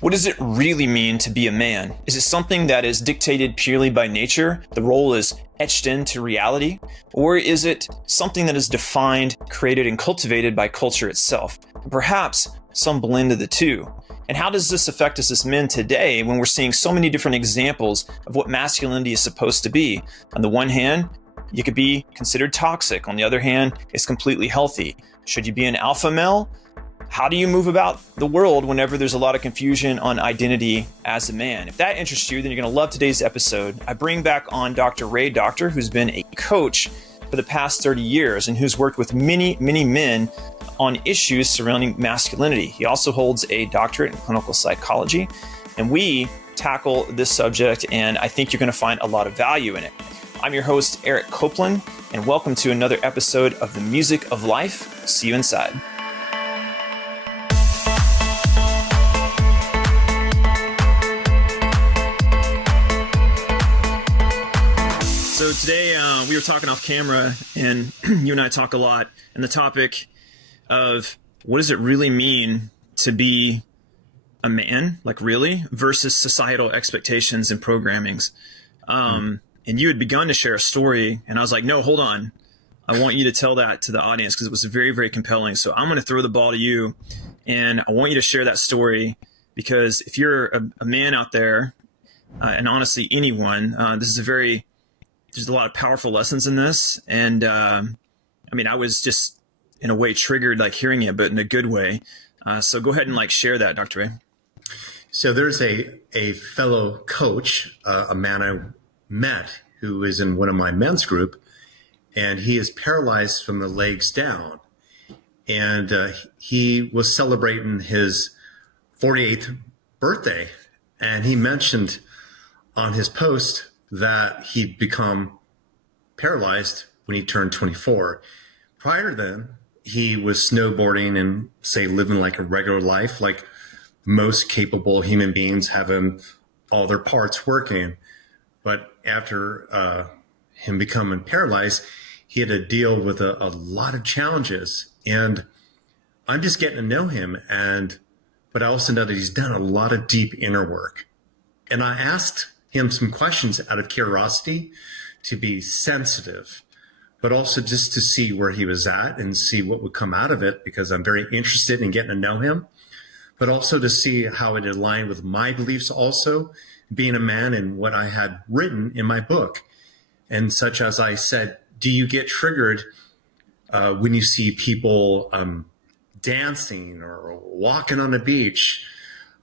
What does it really mean to be a man? Is it something that is dictated purely by nature? The role is etched into reality? Or is it something that is defined, created, and cultivated by culture itself? Perhaps some blend of the two. And how does this affect us as men today when we're seeing so many different examples of what masculinity is supposed to be? On the one hand, you could be considered toxic. On the other hand, it's completely healthy. Should you be an alpha male? How do you move about the world whenever there's a lot of confusion on identity as a man? If that interests you, then you're going to love today's episode. I bring back on Dr. Ray Doctor, who's been a coach for the past 30 years and who's worked with many, many men on issues surrounding masculinity. He also holds a doctorate in clinical psychology, and we tackle this subject, and I think you're going to find a lot of value in it. I'm your host, EricCoplen, and welcome to another episode of The Music of Life. See you inside. So today we were talking off camera, and you and I talk a lot, and the topic of what does it really mean to be a man, like really, versus societal expectations and programmings. And you had begun to share a story, and I was like, no, hold on. I want you to tell that to the audience because it was very, very compelling. So I'm going to throw the ball to you, and I want you to share that story because if you're a man out there, and honestly anyone, there's a lot of powerful lessons in this. And I was just in a way triggered like hearing it, but in a good way. So go ahead and share that, Dr. Ray. So there's a fellow coach, a man I met who is in one of my men's group, and he is paralyzed from the legs down. And he was celebrating his 48th birthday. And he mentioned on his post that he'd become paralyzed when he turned 24. Prior to then, he was snowboarding and, say, living like a regular life, like most capable human beings, having all their parts working. But after him becoming paralyzed, he had to deal with a lot of challenges. And I'm just getting to know him. But I also know that he's done a lot of deep inner work. And I asked him some questions out of curiosity to be sensitive, but also just to see where he was at and see what would come out of it, because I'm very interested in getting to know him, but also to see how it aligned with my beliefs also, being a man and what I had written in my book. And such as I said, do you get triggered when you see people dancing or walking on the beach,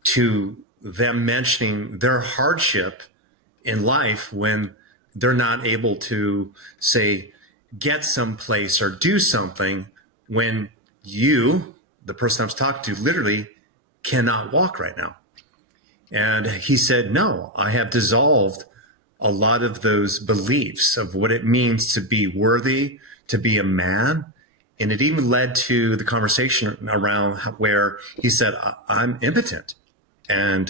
to them mentioning their hardship in life when they're not able to, say, get someplace or do something when you, the person I was talking to, literally cannot walk right now? And he said, no, I have dissolved a lot of those beliefs of what it means to be worthy, to be a man. And it even led to the conversation around where he said, I'm impotent. And,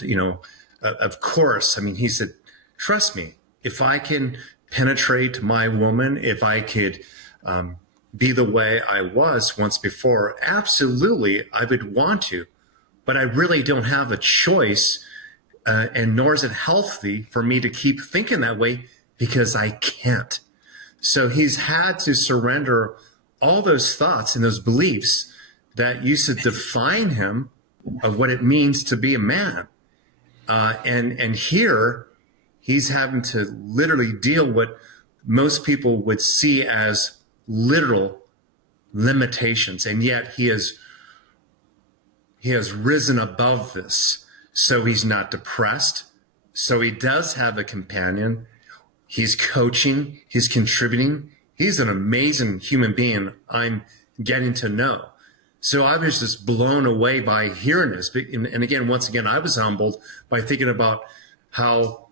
of course, he said, trust me, if I can penetrate my woman, if I could be the way I was once before, absolutely, I would want to. But I really don't have a choice, and nor is it healthy for me to keep thinking that way because I can't. So he's had to surrender all those thoughts and those beliefs that used to define him of what it means to be a man. And here he's having to literally deal with what most people would see as literal limitations. And yet he has risen above this. So he's not depressed. So he does have a companion. He's coaching, he's contributing. He's an amazing human being I'm getting to know. So I was just blown away by hearing this. And again, once again, I was humbled by thinking about how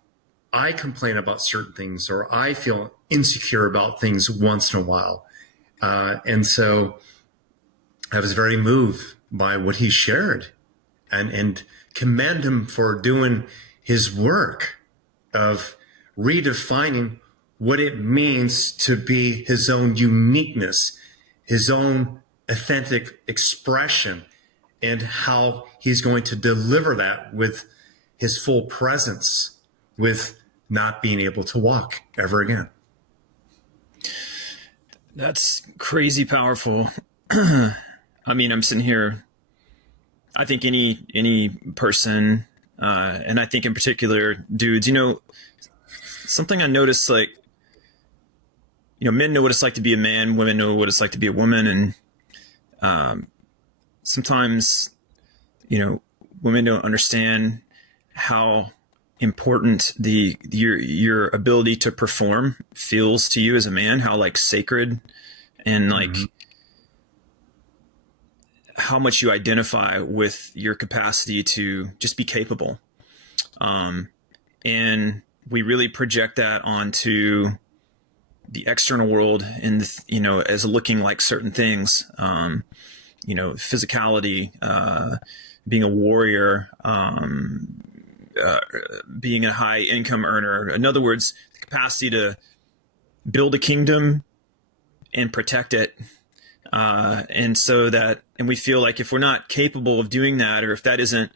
I complain about certain things, or I feel insecure about things once in a while. And so I was very moved by what he shared, and commend him for doing his work of redefining what it means to be his own uniqueness, his own authentic expression, and how he's going to deliver that with his full presence, with not being able to walk ever again. That's crazy powerful. I mean, I'm sitting here, I think any person, and I think in particular dudes, something I noticed, like, men know what it's like to be a man, women know what it's like to be a woman. And sometimes, women don't understand how important your ability to perform feels to you as a man, how like sacred and like how much you identify with your capacity to just be capable. And we really project that onto the external world and, as looking like certain things, physicality, being a warrior, being a high income earner. In other words, the capacity to build a kingdom and protect it. And we feel like if we're not capable of doing that, or if that isn't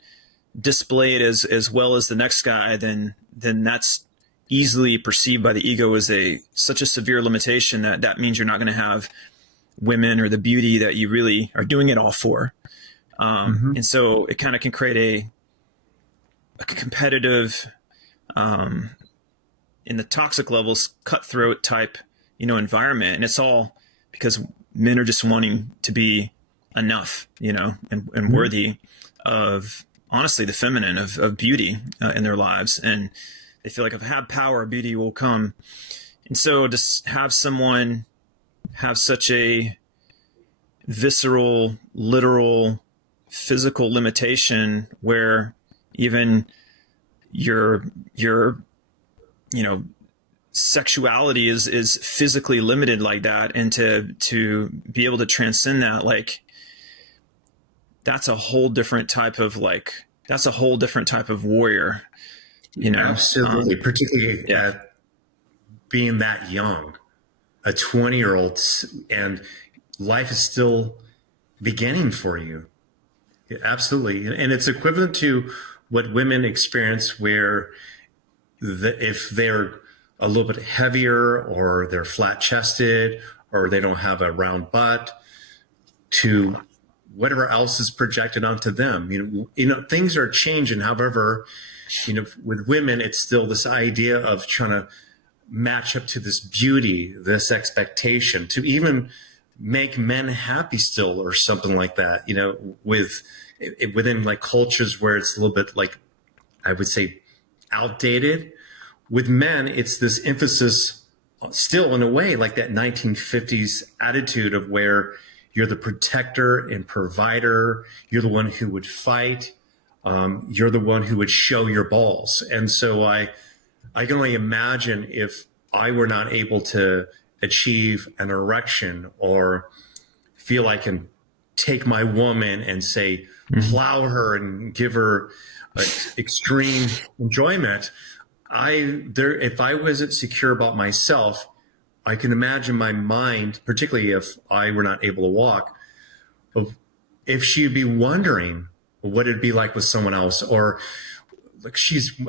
displayed as well as the next guy, then that's easily perceived by the ego as such a severe limitation that means you're not going to have women or the beauty that you really are doing it all for. And so it kind of can create a competitive, in the toxic levels, cutthroat type, environment. And it's all because men are just wanting to be enough, and worthy of, honestly, the feminine, of beauty in their lives. And they feel like if I have power, beauty will come. And so to have someone have such a visceral, literal, physical limitation where even your sexuality is physically limited like that, and to be able to transcend that, like, that's a whole different type of warrior, Absolutely. Particularly being that young, a 20-year-old, and life is still beginning for you. Yeah, absolutely. And it's equivalent to what women experience, where if they're a little bit heavier, or they're flat chested, or they don't have a round butt, to whatever else is projected onto them. Things are changing. However, with women, it's still this idea of trying to match up to this beauty, this expectation, to even make men happy still, or something like that, within like cultures where it's a little bit, like, I would say, outdated. With men, it's this emphasis still, in a way, like that 1950s attitude of where you're the protector and provider, you're the one who would fight, you're the one who would show your balls. And so I can only imagine if I were not able to achieve an erection, or feel I can take my woman and say, plow her and give her extreme enjoyment. If I wasn't secure about myself, I can imagine my mind, particularly if I were not able to walk, if she'd be wondering what it'd be like with someone else, or like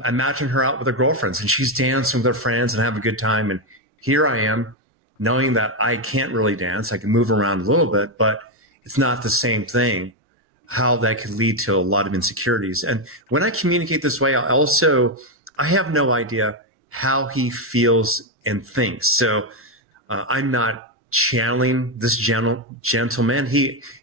imagine her out with her girlfriends and she's dancing with her friends and having a good time. And here I am, knowing that I can't really dance. I can move around a little bit, but it's not the same thing, how that could lead to a lot of insecurities. And when I communicate this way, I have no idea how he feels and thinks. So I'm not channeling this gentleman.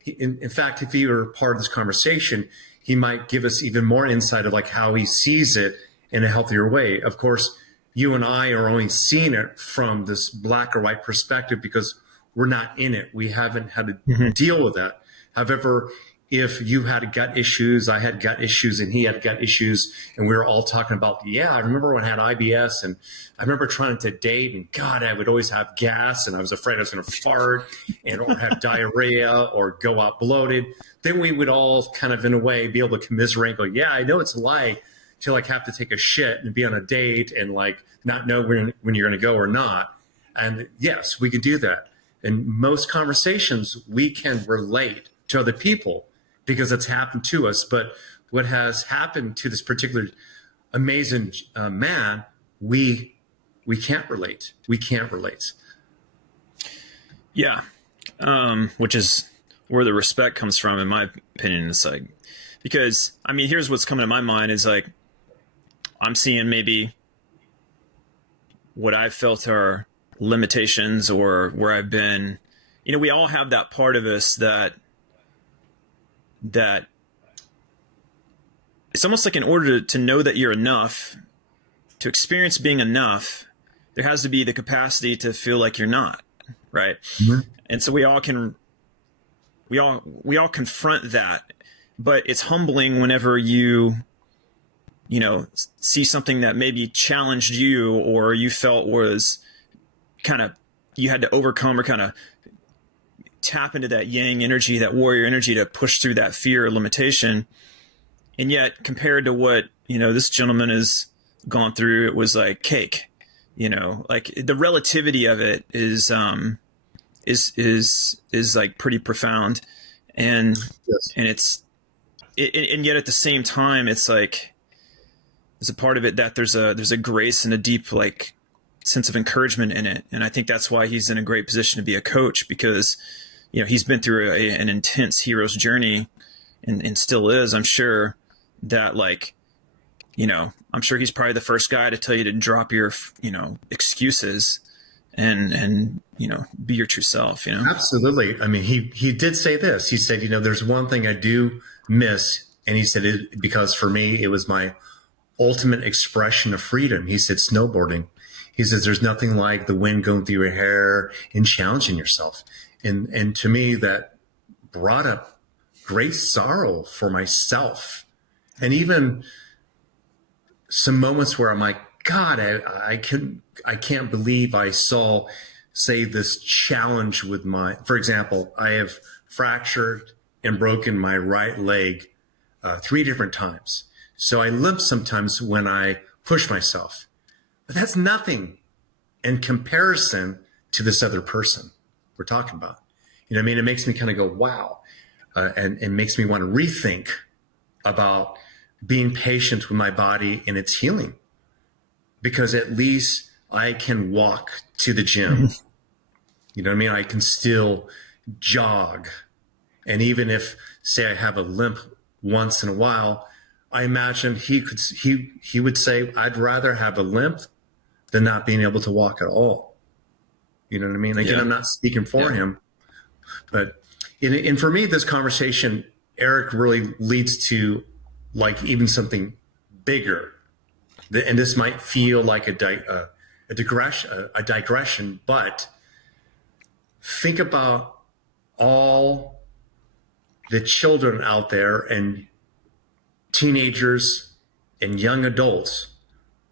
In fact, if he were part of this conversation, he might give us even more insight of like how he sees it in a healthier way. Of course, you and I are only seeing it from this black or white perspective because we're not in it. We haven't had to deal with that. However, if you had gut issues, I had gut issues, and he had gut issues, and we were all talking about, I remember when I had IBS, and I remember trying to date, and God, I would always have gas, and I was afraid I was going to fart or have diarrhea or go out bloated. Then we would all kind of, in a way, be able to commiserate and go, I know it's a lie, to like have to take a shit and be on a date and like not know when you're going to go or not. And yes, we can do that. In most conversations, we can relate to other people. because it's happened to us. But what has happened to this particular amazing man, we can't relate. We can't relate. Yeah. Which is where the respect comes from, in my opinion. It's like, because, I mean, here's what's coming to my mind is like, I'm seeing maybe what I've felt are limitations or where I've been, we all have that part of us that it's almost like in order to know that you're enough, to experience being enough, there has to be the capacity to feel like you're not, right? Mm-hmm. And so we all confront that, but it's humbling whenever you see something that maybe challenged you or you felt was kind of, you had to overcome or kind of tap into that yang energy, that warrior energy to push through that fear or limitation. And yet compared to what, this gentleman has gone through, it was like cake, like the relativity of it is like pretty profound. And, yes. And yet at the same time, it's like, there's a part of it that there's a grace and a deep, like, sense of encouragement in it. And I think that's why he's in a great position to be a coach, because, he's been through an intense hero's journey and still is. I'm sure that, like, I'm sure he's probably the first guy to tell you to drop your, excuses and be your true self, Absolutely. I mean, he did say this. He said, there's one thing I do miss. And he said, because for me, it was my ultimate expression of freedom. He said, snowboarding. He says, there's nothing like the wind going through your hair and challenging yourself. And to me, that brought up great sorrow for myself. And even some moments where I'm like, God, I can't believe I saw, say, this challenge with for example, I have fractured and broken my right leg 3 different times. So I limp sometimes when I push myself. But that's nothing in comparison to this other person we're talking about. It makes me kind of go, wow. And makes me want to rethink about being patient with my body and its healing. Because at least I can walk to the gym. I can still jog. And even if, say, I have a limp once in a while, I imagine he would say, I'd rather have a limp than not being able to walk at all. You know what I mean? Again, yeah. I'm not speaking for him, but and for me, this conversation, Eric, really leads to, like, even something bigger. And this might feel like a digression, but think about all the children out there and teenagers and young adults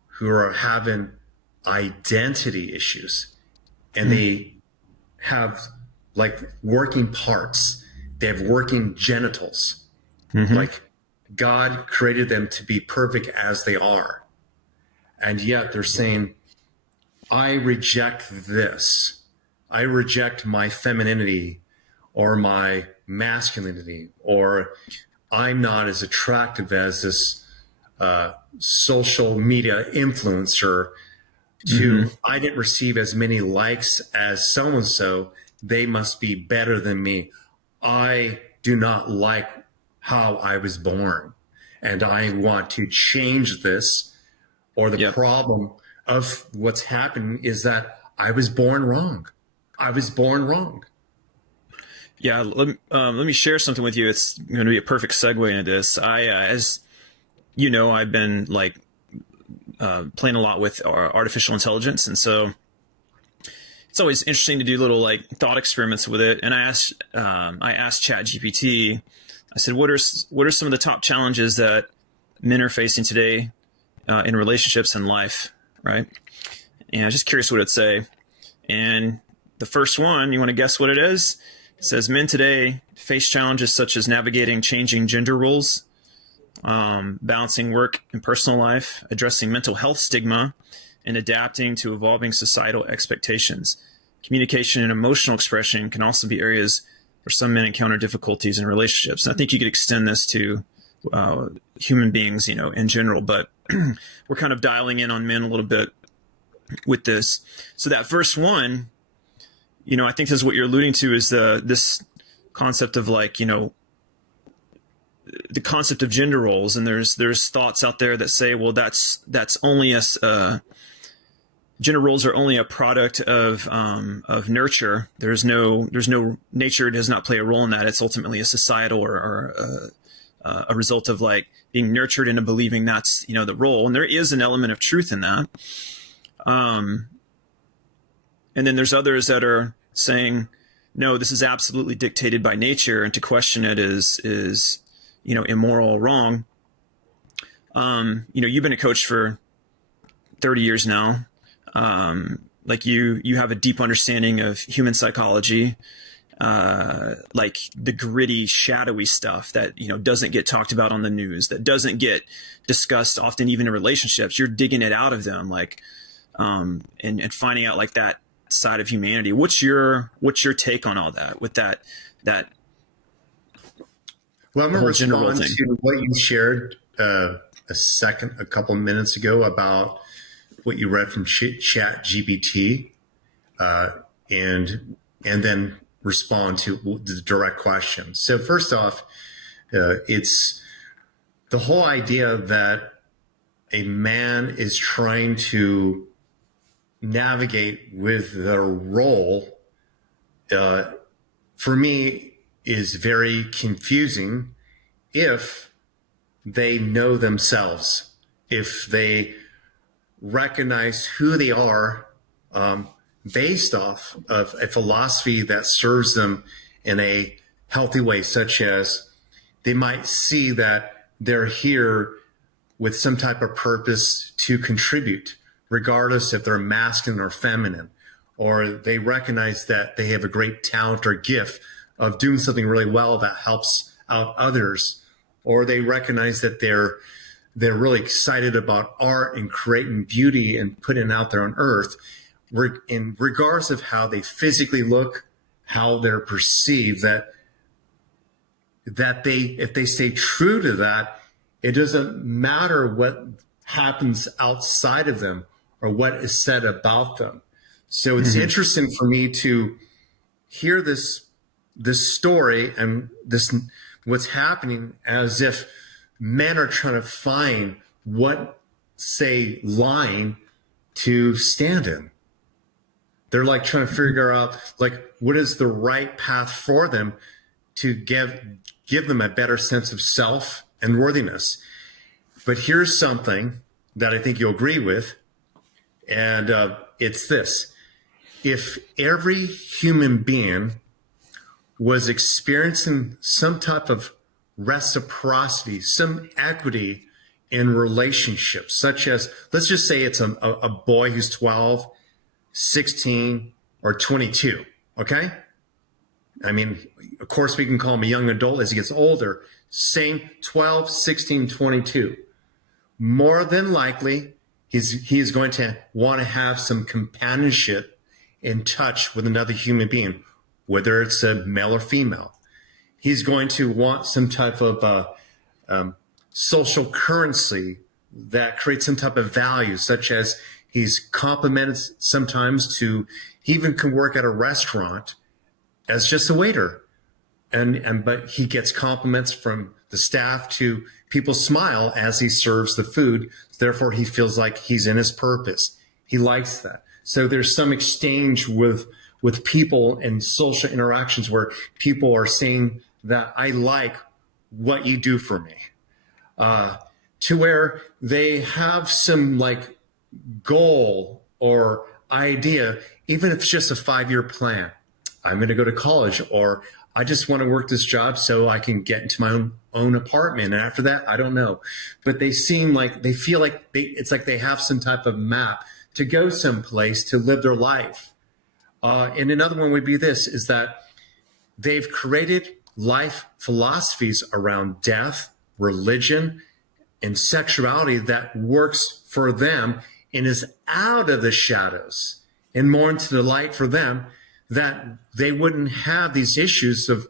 who are having identity issues, and they have, like, working parts. They have working genitals. Mm-hmm. Like, God created them to be perfect as they are. And yet they're saying, I reject this. I reject my femininity or my masculinity, or I'm not as attractive as this social media influencer. I didn't receive as many likes as so-and-so. They must be better than me. I do not like how I was born, and I want to change this. Or the problem of what's happening is that I was born wrong. I was born wrong. Yeah, let me share something with you. It's going to be a perfect segue into this. As you know, I've been playing a lot with artificial intelligence, and so it's always interesting to do little thought experiments with it. And I asked ChatGPT. I said, "What are some of the top challenges that men are facing today in relationships and life?" Right? And I was just curious what it'd say. And the first one, you want to guess what it is? It says, men today face challenges such as navigating changing gender roles, balancing work and personal life, addressing mental health stigma, and adapting to evolving societal expectations. Communication and emotional expression can also be areas or some men encounter difficulties in relationships. And I think you could extend this to human beings, in general, but we're kind of dialing in on men a little bit with this. So that verse 1, I think this is what you're alluding to, is this concept of the concept of gender roles. And there's thoughts out there that say, well, that's only gender roles are only a product of nurture. There's no nature does not play a role in that. It's ultimately a societal or a result of being nurtured into believing that's, the role. And there is an element of truth in that. And then there's others that are saying, no, this is absolutely dictated by nature, and to question it is immoral or wrong. You've been a coach for 30 years now. You have a deep understanding of human psychology, the gritty, shadowy stuff that, doesn't get talked about on the news, that doesn't get discussed often, even in relationships. You're digging it out of them, and finding out that side of humanity. What's your take on all that, with that? Well, I'm going to respond to what you shared a couple of minutes ago about what you read from Chat GPT, and then respond to the direct question. So first off, it's the whole idea that a man is trying to navigate with their role, for me, is very confusing if they know themselves, if they recognize who they are, based off of a philosophy that serves them in a healthy way, such as they might see that they're here with some type of purpose to contribute, regardless if they're masculine or feminine, or they recognize that they have a great talent or gift of doing something really well that helps out others, or they recognize that they're really excited about art and creating beauty and putting it out there on earth. In regards of how they physically look, how they're perceived, that if they stay true to that, it doesn't matter what happens outside of them or what is said about them. So it's interesting for me to hear this story and what's happening, as if men are trying to find what, say, line to stand in. They're trying to figure out what is the right path for them to give them a better sense of self and worthiness. But here's something that I think you'll agree with, and it's this. If every human being was experiencing some type of reciprocity, some equity in relationships, such as, let's just say it's a boy who's 12, 16, or 22, okay? I mean, of course, we can call him a young adult as he gets older. Same 12, 16, 22. More than likely, he's going to want to have some companionship in touch with another human being, whether it's a male or female. He's going to want some type of social currency that creates some type of value, such as he's complimented sometimes to, he even can work at a restaurant as just a waiter. But he gets compliments from the staff to people smile as he serves the food. Therefore, he feels like he's in his purpose. He likes that. So there's some exchange with people and social interactions where people are saying that I like what you do for me, to where they have some goal or idea, even if it's just a 5-year plan. I'm going to go to college, or I just want to work this job so I can get into my own apartment. And after that, I don't know. But they seem like they feel like it's like they have some type of map to go someplace to live their life. And another one would be this, is that they've created life philosophies around death, religion, and sexuality that works for them and is out of the shadows and more into the light for them, that they wouldn't have these issues of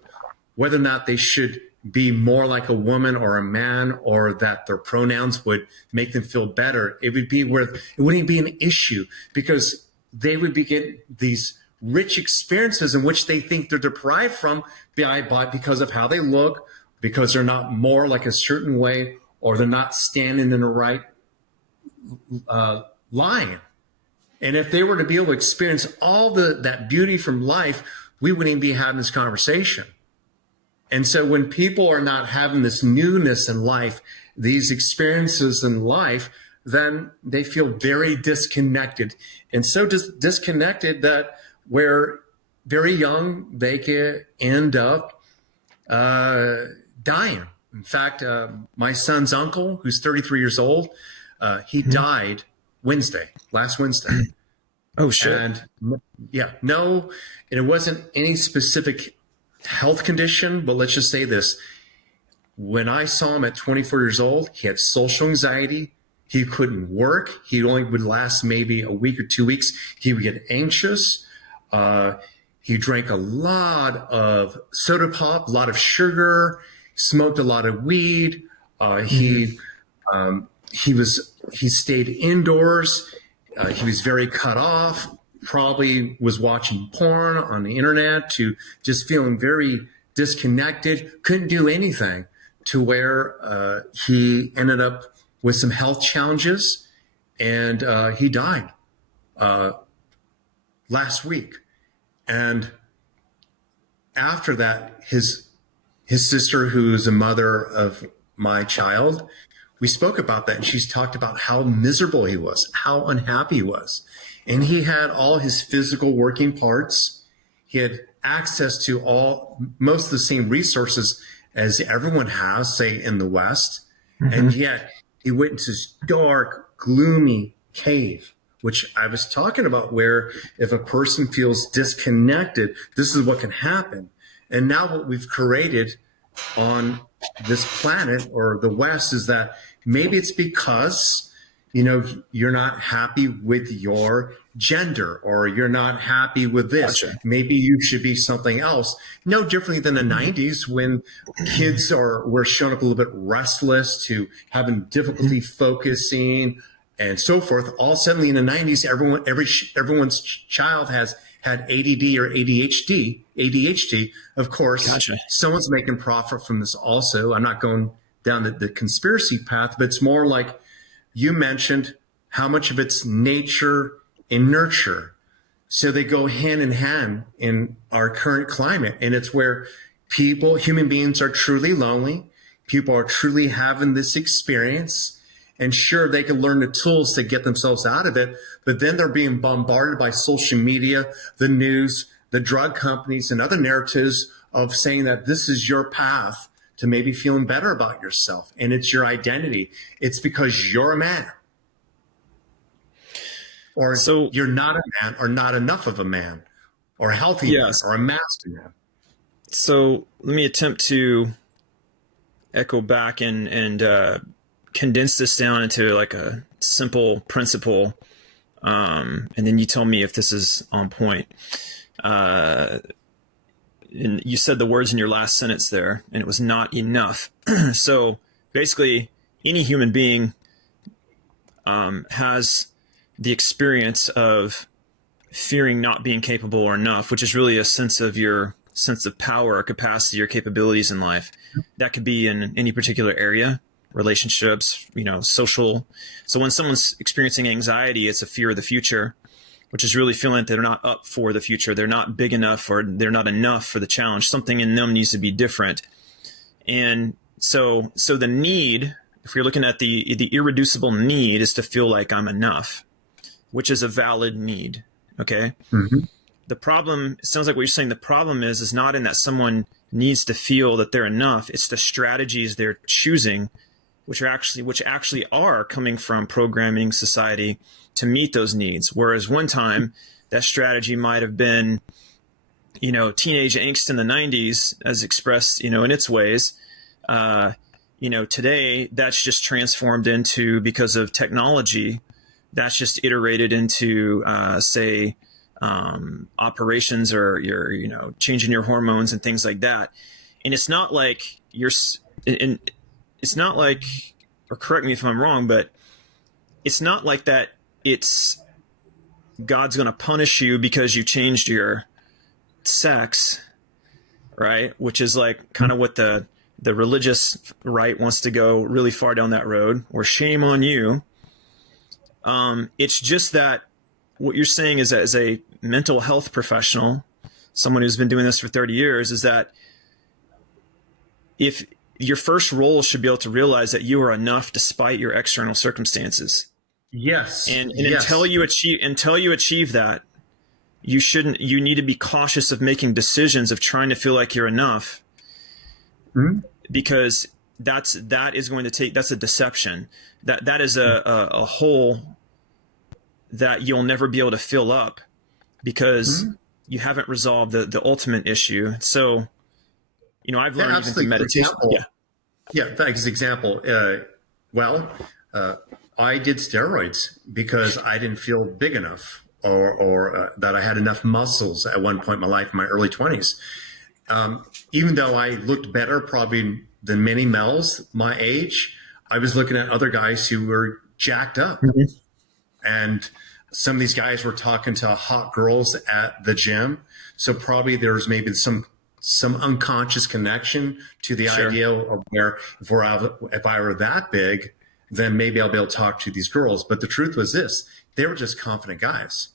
whether or not they should be more like a woman or a man, or that their pronouns would make them feel better. It would be where it wouldn't be an issue, because they would be getting these rich experiences in which they think they're deprived from because of how they look, because they're not more like a certain way, or they're not standing in the right line. And if they were to be able to experience all that beauty from life, we wouldn't even be having this conversation. And so when people are not having this newness in life, these experiences in life, then they feel very disconnected. And so disconnected that where very young, they can end up dying. In fact, my son's uncle, who's 33 years old, he died last Wednesday. Oh, shit. And and it wasn't any specific health condition, but let's just say this. When I saw him at 24 years old, he had social anxiety. He couldn't work. He only would last maybe a week or 2 weeks. He would get anxious. He drank a lot of soda pop, a lot of sugar, smoked a lot of weed. He stayed indoors. He was very cut off, probably was watching porn on the internet, to just feeling very disconnected, couldn't do anything, to where he ended up with some health challenges, and he died last week. And after that, his sister, who's a mother of my child, we spoke about that, and she's talked about how miserable he was, how unhappy he was. And he had all his physical working parts. He had access to most of the same resources as everyone has, say, in the West. Mm-hmm. And yet he went into this dark, gloomy cave, which I was talking about, where if a person feels disconnected, this is what can happen. And now what we've created on this planet, or the West, is that maybe it's because, you're not happy with your gender, or you're not happy with this. Gotcha. Maybe you should be something else. No differently than the 90s, when kids were showing up a little bit restless, to having difficulty focusing and so forth. All suddenly in the 90s, everyone's child had ADD or ADHD. Of course, gotcha. Someone's making profit from this also. I'm not going down the conspiracy path, but it's more like you mentioned, how much of it's nature and nurture. So they go hand in hand in our current climate. And it's where human beings, are truly lonely. People are truly having this experience. And sure, they can learn the tools to get themselves out of it, but then they're being bombarded by social media, the news, the drug companies, and other narratives of saying that this is your path to maybe feeling better about yourself. And it's your identity. It's because you're a man. Or so you're not a man, or not enough of a man, or a healthy man, or a master man. So let me attempt to echo back and condense this down into like a simple principle. And then you tell me if this is on point. And you said the words in your last sentence there, and it was not enough. So basically, any human being has the experience of fearing not being capable or enough, which is really a sense of your sense of power or capacity or capabilities in life. That could be in any particular area, relationships, social. So when someone's experiencing anxiety, it's a fear of the future, which is really feeling that they're not up for the future. They're not big enough, or they're not enough for the challenge. Something in them needs to be different. And so the need, if you're looking at the irreducible need, is to feel like I'm enough, which is a valid need. Okay. Mm-hmm. The problem, it sounds like what you're saying, the problem is not in that someone needs to feel that they're enough. It's the strategies they're choosing, which actually are coming from programming society to meet those needs. Whereas one time that strategy might have been, teenage angst in the 90s as expressed, in its ways. Today that's just transformed into, because of technology, that's just iterated into, operations, or you're, changing your hormones and things like that. And it's not like it's not like, or correct me if I'm wrong, but it's not like that it's God's going to punish you because you changed your sex, right? Which is like kind of what the religious right wants to go really far down that road, or shame on you. It's just that what you're saying is, as a mental health professional, someone who's been doing this for 30 years, is that if your first role should be able to realize that you are enough despite your external circumstances. Yes. And yes. until you achieve that, you need to be cautious of making decisions of trying to feel like you're enough, because that's a deception. That is a hole that you'll never be able to fill up, because you haven't resolved the ultimate issue. So, I've learned even through meditation. Thanks. Example. I did steroids because I didn't feel big enough, or that I had enough muscles at one point in my life, in my early 20s. Even though I looked better probably than many males my age, I was looking at other guys who were jacked up. And some of these guys were talking to hot girls at the gym. So probably there's maybe some unconscious connection to the idea of where if I were that big, then maybe I'll be able to talk to these girls. But the truth was this: they were just confident guys.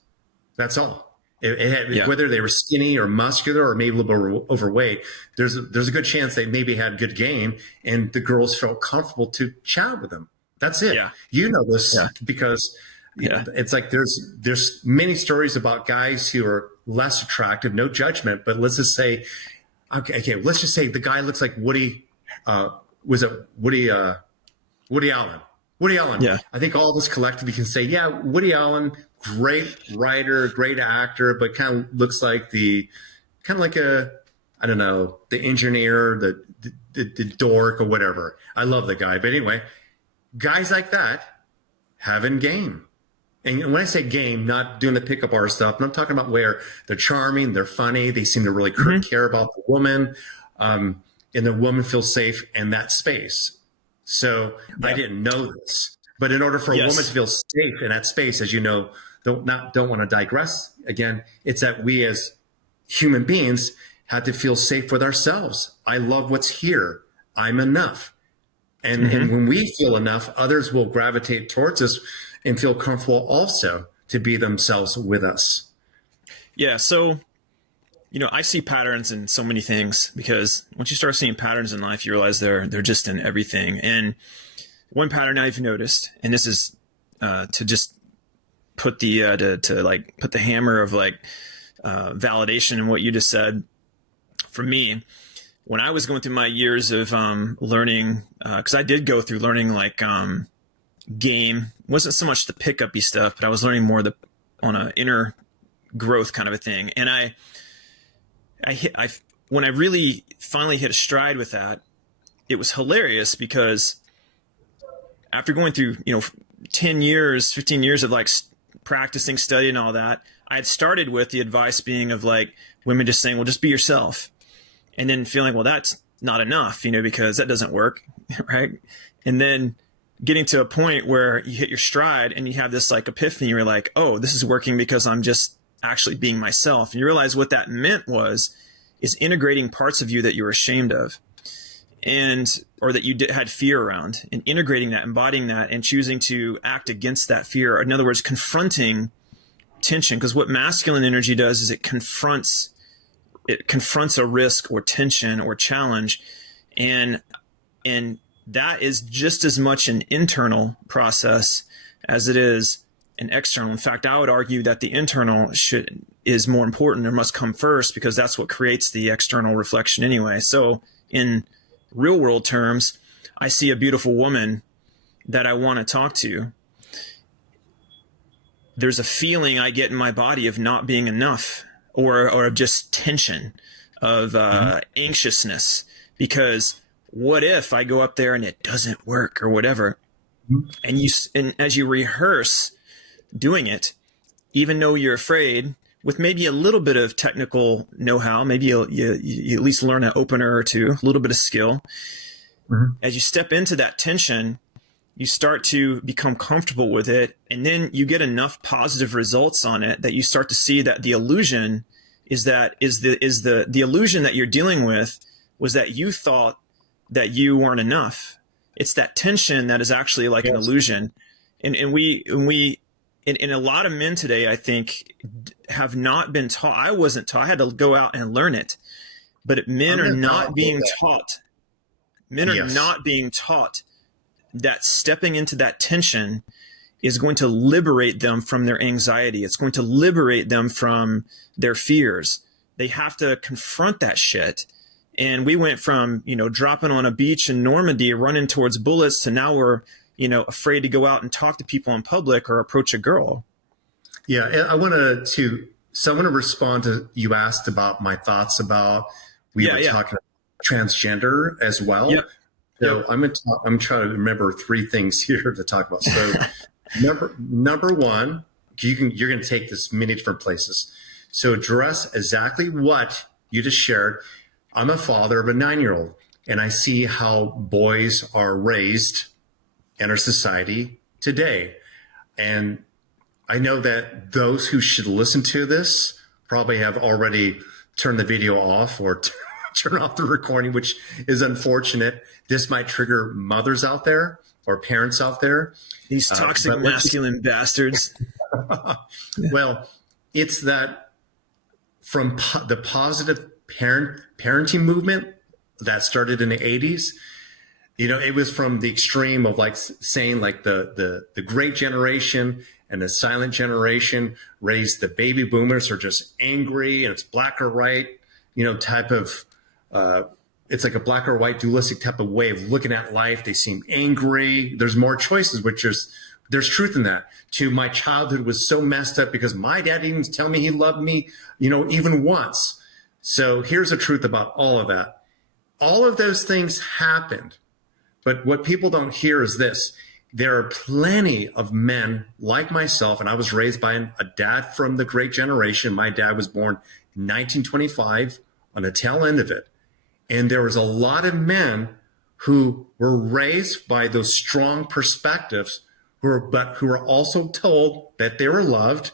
That's all. Whether they were skinny or muscular or maybe a little bit overweight, there's a good chance they maybe had good game, and the girls felt comfortable to chat with them. That's it. Yeah. You know this because it's like there's many stories about guys who are less attractive, no judgment, but let's just say, let's just say the guy looks like Woody Allen. Woody Allen. Yeah. I think all of us collectively can say, Woody Allen, great writer, great actor, but kind of looks like the engineer, the dork or whatever. I love the guy. But anyway, guys like that having game. And when I say game, not doing the pickup art stuff, I'm talking about where they're charming, they're funny, they seem to really care about the woman, and the woman feels safe in that space. So I didn't know this, but in order for a woman to feel safe in that space, as you know, don't want to digress again, it's that we as human beings had to feel safe with ourselves. I love what's here. I'm enough. And when we feel enough, others will gravitate towards us and feel comfortable also to be themselves with us. Yeah. So, I see patterns in so many things, because once you start seeing patterns in life, you realize they're just in everything. And one pattern I've noticed, and this is to just put put the hammer of validation in what you just said. For me, when I was going through my years of learning, because I did go through learning game, wasn't so much the pickup-y stuff, but I was learning more on an inner growth kind of a thing. And when I really finally hit a stride with that, it was hilarious, because after going through 10 years, 15 years of practicing, studying, all that, I had started with the advice being of women just saying, well, just be yourself. And then feeling, well, that's not enough, because that doesn't work. Right. And then getting to a point where you hit your stride and you have this epiphany. You're like, oh, this is working because I'm just actually being myself. And you realize what that meant is integrating parts of you that you were ashamed of, or that you had fear around, and integrating that, embodying that, and choosing to act against that fear. In other words, confronting tension. Because what masculine energy does is it confronts a risk or tension or challenge. And that is just as much an internal process as it is an external. In fact, I would argue that the internal is more important, or must come first, because that's what creates the external reflection anyway. So in real world terms, I see a beautiful woman that I want to talk to. There's a feeling I get in my body of not being enough, or of just tension, of anxiousness, because what if I go up there and it doesn't work or whatever? And as you rehearse doing it, even though you're afraid, with maybe a little bit of technical know-how. Maybe you at least learn an opener or two, a little bit of skill. Mm-hmm. As you step into that tension, you start to become comfortable with it, and then you get enough positive results on it that you start to see that the illusion is the illusion that you're dealing with was that you thought that you weren't enough. It's that tension that is actually like an illusion. And a lot of men today, I think, have not been taught. I wasn't taught. I had to go out and learn it. But men are not being taught. Men are not being taught that stepping into that tension is going to liberate them from their anxiety. It's going to liberate them from their fears. They have to confront that shit. And we went from, dropping on a beach in Normandy, running towards bullets, to now we're, afraid to go out and talk to people in public or approach a girl. Yeah. And I want to respond to, you asked about my thoughts about, we were talking about transgender as well. Yep. So I'm trying to remember three things here to talk about. So number one, you're going to take this many different places. So address exactly what you just shared. I'm a father of a 9-year-old, and I see how boys are raised in our society today. And I know that those who should listen to this probably have already turned the video off or turn off the recording, which is unfortunate. This might trigger mothers out there or parents out there. These toxic masculine bastards. Well, it's that from the positive parenting movement that started in the 80s, it was from the extreme of like saying like the great generation and the silent generation raised the baby boomers are just angry and it's black or white, type of, it's like a black or white dualistic type of way of looking at life. They seem angry. There's more choices, there's truth in that. To my childhood was so messed up because my dad didn't even tell me he loved me, even once. So here's the truth about all of that. All of those things happened. But what people don't hear is this. There are plenty of men like myself, and I was raised by a dad from the great generation. My dad was born in 1925 on the tail end of it. And there was a lot of men who were raised by those strong perspectives, who were also told that they were loved.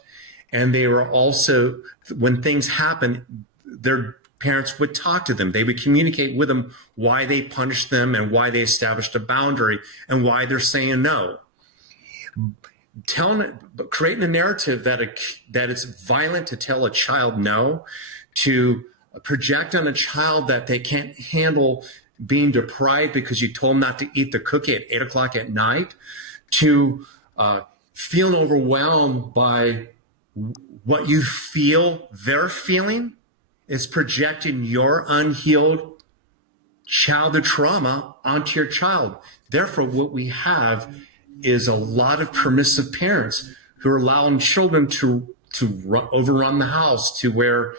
And they were also, when things happened, their parents would talk to them. They would communicate with them why they punished them and why they established a boundary and why they're saying no. Creating a narrative that it's violent to tell a child no, to project on a child that they can't handle being deprived because you told them not to eat the cookie at 8 o'clock at night, to feeling overwhelmed by what you feel they're feeling, is projecting your unhealed childhood trauma onto your child. Therefore, what we have is a lot of permissive parents who are allowing children to overrun the house, to where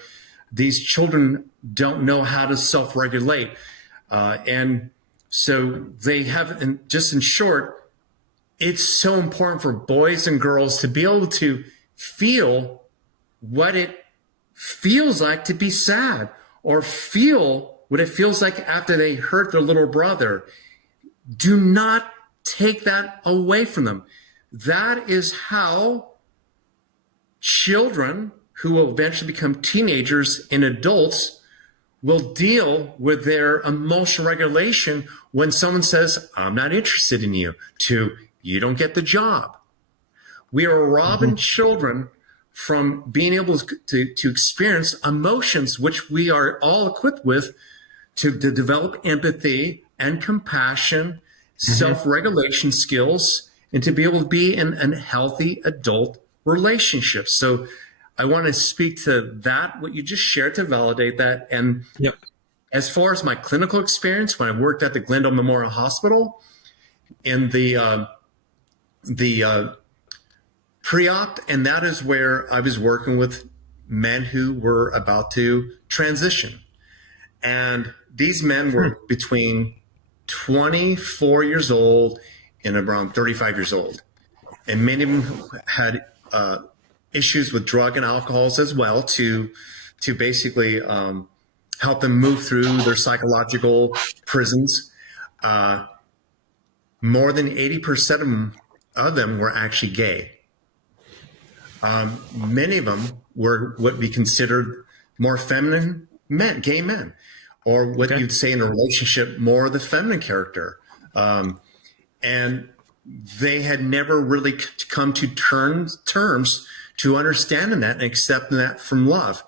these children don't know how to self-regulate. And so they have, and just in short, it's so important for boys and girls to be able to feel what it feels like to be sad, or feel what it feels like after they hurt their little brother. Do not take that away from them. That is how children who will eventually become teenagers and adults will deal with their emotional regulation when someone says, I'm not interested in you, to you don't get the job. We are robbing children from being able to experience emotions, which we are all equipped with, to develop empathy and compassion, self-regulation skills, and to be able to be in a healthy adult relationship. So I want to speak to that, what you just shared, to validate that. And as far as my clinical experience, when I worked at the Glendale Memorial Hospital in the pre-op, and that is where I was working with men who were about to transition. And these men were between 24 years old and around 35 years old. And many of them had issues with drug and alcohols as well to basically help them move through their psychological prisons. More than 80% of them were actually gay. Many of them were what we considered more feminine men, gay men, or what you'd say in a relationship, more the feminine character. And they had never really come to terms to understanding that and accepting that from love.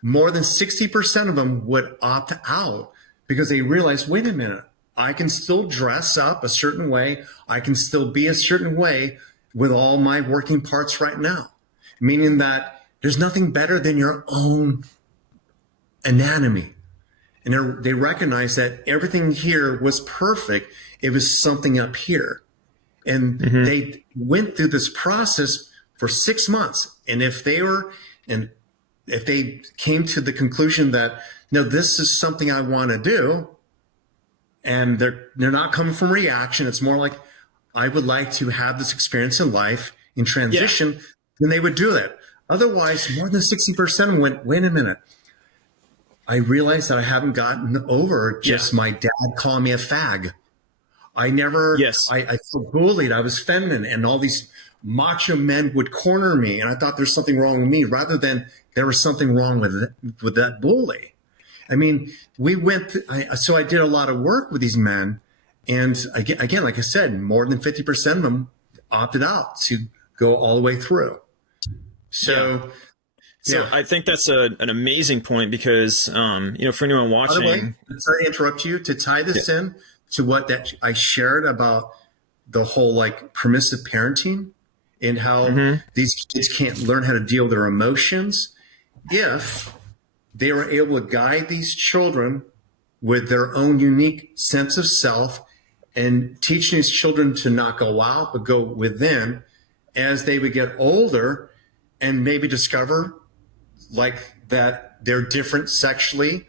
More than 60% of them would opt out because they realized, wait a minute, I can still dress up a certain way. I can still be a certain way with all my working parts right now. Meaning that there's nothing better than your own anatomy. And they recognize that everything here was perfect. It was something up here. And they went through this process for 6 months. And if they came to the conclusion that, no, this is something I want to do, and they're not coming from reaction, it's more like, I would like to have this experience in life in transition, then they would do that. Otherwise, more than 60% went, wait a minute, I realized that I haven't gotten over just my dad calling me a fag. I never, I felt bullied. I was feminine, and all these macho men would corner me, and I thought there's something wrong with me rather than there was something wrong with that bully. I mean, so I did a lot of work with these men, and again, like I said, more than 50% of them opted out to go all the way through. So I think that's an amazing point because, for anyone watching. By the way, sorry to interrupt you, to tie this in to what that I shared about the whole like permissive parenting and how these kids can't learn how to deal with their emotions. If they were able to guide these children with their own unique sense of self and teaching these children to not go out, but go within as they would get older and maybe discover like that they're different sexually,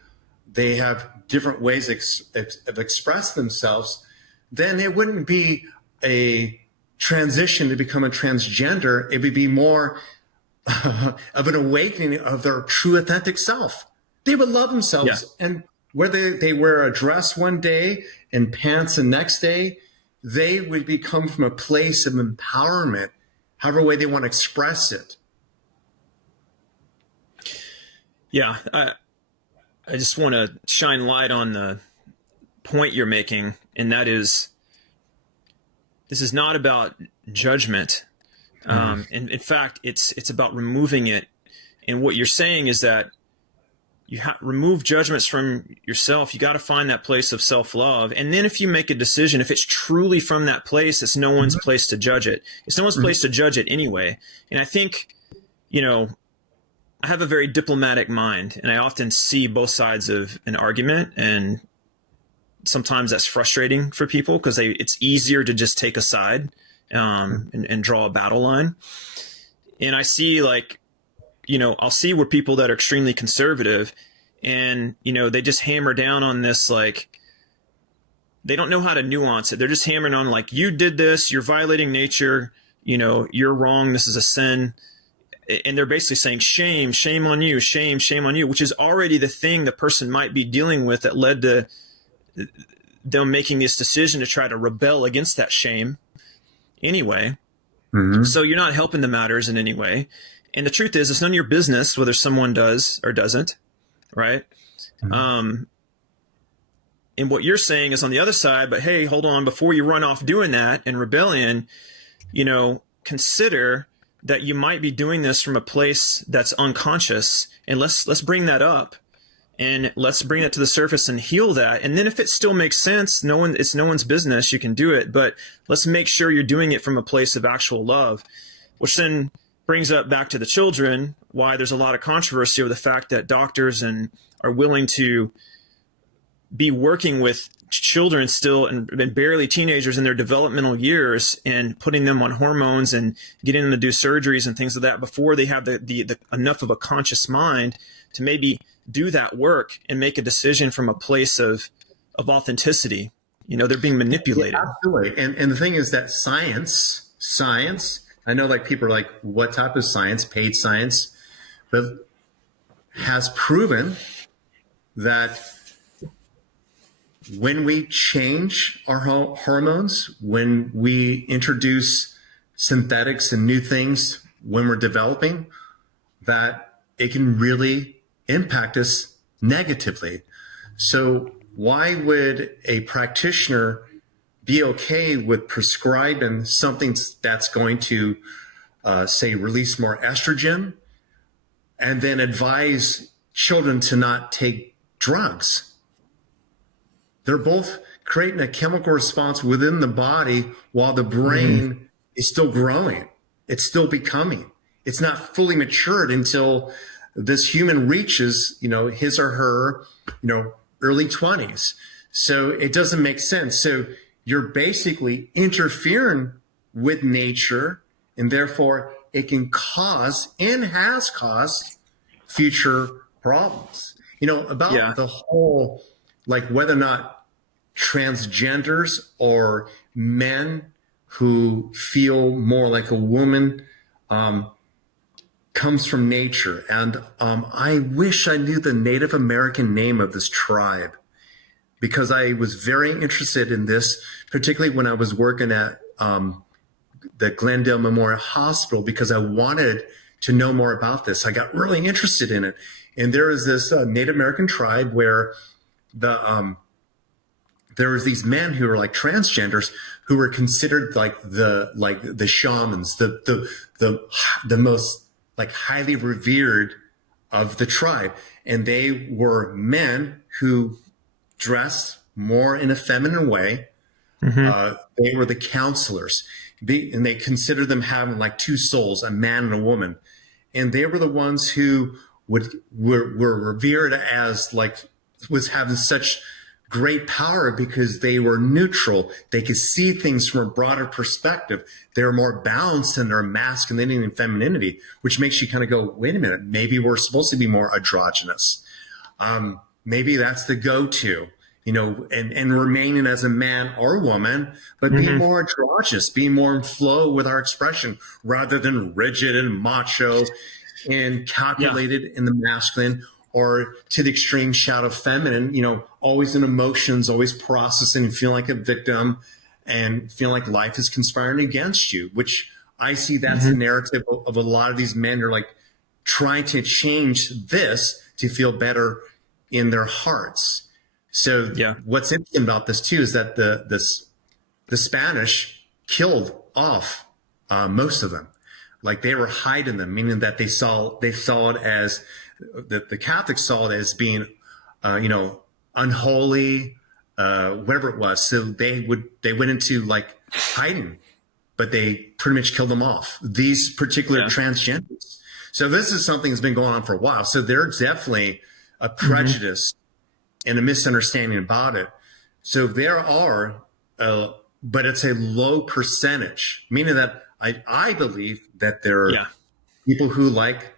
they have different ways of express themselves, then it wouldn't be a transition to become a transgender. It would be more of an awakening of their true authentic self. They would love themselves. And whether they wear a dress one day and pants the next day, they would become from a place of empowerment, however way they want to express it. Yeah, I just want to shine light on the point you're making, and that is, this is not about judgment. In fact, it's about removing it. And what you're saying is that you remove judgments from yourself. You got to find that place of self-love. And then if you make a decision, if it's truly from that place, it's no one's place to judge it. It's no one's place to judge it anyway. And I think, I have a very diplomatic mind, and I often see both sides of an argument, and sometimes that's frustrating for people because it's easier to just take a side and draw a battle line. And I see I'll see where people that are extremely conservative and, they just hammer down on this, they don't know how to nuance it. They're just hammering on you did this, you're violating nature, you're wrong, this is a sin. And they're basically saying, shame on you, shame on you, which is already the thing the person might be dealing with that led to them making this decision to try to rebel against that shame anyway. So you're not helping the matters in any way. And the truth is, it's none of your business whether someone does or doesn't, right? And what you're saying is on the other side, but hey, hold on, before you run off doing that in rebellion, consider that you might be doing this from a place that's unconscious, and let's bring that up and let's bring it to the surface and heal that. And then if it still makes sense, it's no one's business, you can do it, but let's make sure you're doing it from a place of actual love, which then brings up back to the children, why there's a lot of controversy over the fact that doctors are willing to be working with children still and barely teenagers in their developmental years and putting them on hormones and getting them to do surgeries and things like that before they have the enough of a conscious mind to maybe do that work and make a decision from a place of authenticity. They're being manipulated. Yeah, absolutely. And the thing is that science I know like people are like, what type of science, paid science, but has proven that when we change our hormones, when we introduce synthetics and new things when we're developing, that it can really impact us negatively. So why would a practitioner be okay with prescribing something that's going to, say, release more estrogen, and then advise children to not take drugs? They're both creating a chemical response within the body while the brain is still growing. It's still becoming. It's not fully matured until this human reaches, his or her, early 20s. So it doesn't make sense. So you're basically interfering with nature, and therefore it can cause and has caused future problems. About the whole, like whether or not transgenders or men who feel more like a woman comes from nature. And I wish I knew the Native American name of this tribe, because I was very interested in this, particularly when I was working at the Glendale Memorial Hospital, because I wanted to know more about this. I got really interested in it. And there is this Native American tribe where there was these men who were like transgenders who were considered like the shamans, the most like highly revered of the tribe. And they were men who dressed more in a feminine way. They were the counselors. And they considered them having like two souls, a man and a woman. And they were the ones who were revered as like was having such great power because they were neutral. They could see things from a broader perspective. They were more balanced in their masculinity and femininity, which makes you kind of go, wait a minute, maybe we're supposed to be more androgynous. Maybe that's the go-to, and remaining as a man or woman, but being more androgynous, being more in flow with our expression rather than rigid and macho and calculated in the masculine, or to the extreme shadow feminine, always in emotions, always processing and feeling like a victim and feeling like life is conspiring against you, which I see that's the narrative of a lot of these men who are like trying to change this to feel better in their hearts. So what's interesting about this too is that the Spanish killed off most of them. Like they were hiding them, meaning that they saw it as the Catholics saw it as being, unholy, whatever it was. So they went into like hiding, but they pretty much killed them off. These particular transgenders. So this is something that's been going on for a while. So there's definitely a prejudice and a misunderstanding about it. So there are, but it's a low percentage, meaning that I believe that there are people who like,